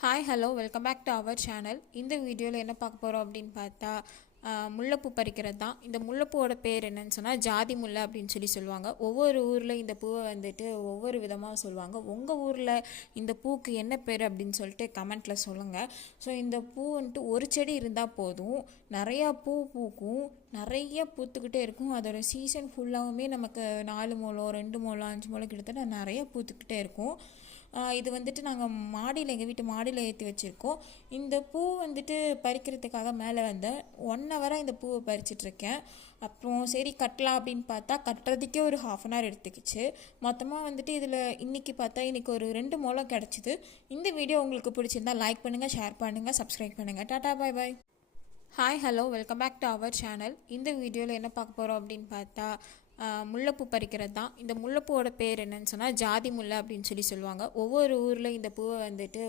Hi hello welcome back to our channel. இந்த வீடியோவில் என்ன பார்க்க போகிறோம் அப்படின்னு பார்த்தா முல்லைப்பூ பறிக்கிறது தான். இந்த முல்லைப்பூவோட பேர் என்னன்னு சொன்னால் ஜாதி முல்லை அப்படின்னு சொல்லுவாங்க. ஒவ்வொரு ஊரில் இந்த பூவை வந்துட்டு ஒவ்வொரு விதமாக சொல்லுவாங்க. உங்கள் ஊரில் இந்த பூக்கு என்ன பேர் அப்படின்னு சொல்லிட்டு கமெண்ட்டில் சொல்லுங்கள். ஸோ இந்த பூ வந்துட்டு ஒரு செடி இருந்தால் போதும், நிறையா பூ பூக்கும், நிறைய பூத்துக்கிட்டே இருக்கும். அதோட சீசன் ஃபுல்லாகவுமே நமக்கு 4 முழம் 2 முழம் 5 முழம் கிட்டத்தட்ட நிறைய பூத்துக்கிட்டே இருக்கும். இது வந்துட்டு நாங்கள் மாடியில், எங்கள் வீட்டு மாடியில் ஏற்றி வச்சுருக்கோம். இந்த பூ வந்துட்டு பறிக்கிறதுக்காக மேலே வந்தேன். 1 ஹவராக இந்த பூவை பறிச்சிட்ருக்கேன். அப்புறம் சரி கட்டலாம் அப்படின்னு பார்த்தா கட்டுறதுக்கே ஒரு 1/2 hour எடுத்துக்கிச்சு. மொத்தமாக வந்துட்டு இதில் இன்றைக்கி ஒரு 2 முழம் கிடச்சிது. இந்த வீடியோ உங்களுக்கு பிடிச்சிருந்தா லைக் பண்ணுங்கள், ஷேர் பண்ணுங்கள், சப்ஸ்கிரைப் பண்ணுங்கள். Tata bye bye. Hi hello welcome back to our channel. இந்த வீடியோவில் என்ன பார்க்க போகிறோம் அப்படின்னு பார்த்தா முல்லைப்பூ பறிக்கிறது தான். இந்த முல்லைப்பூவோட பேர் என்னன்னு சொன்னால் ஜாதி முல்லை அப்படின்னு சொல்லுவாங்க. ஒவ்வொரு ஊரில் இந்த பூவை வந்துட்டு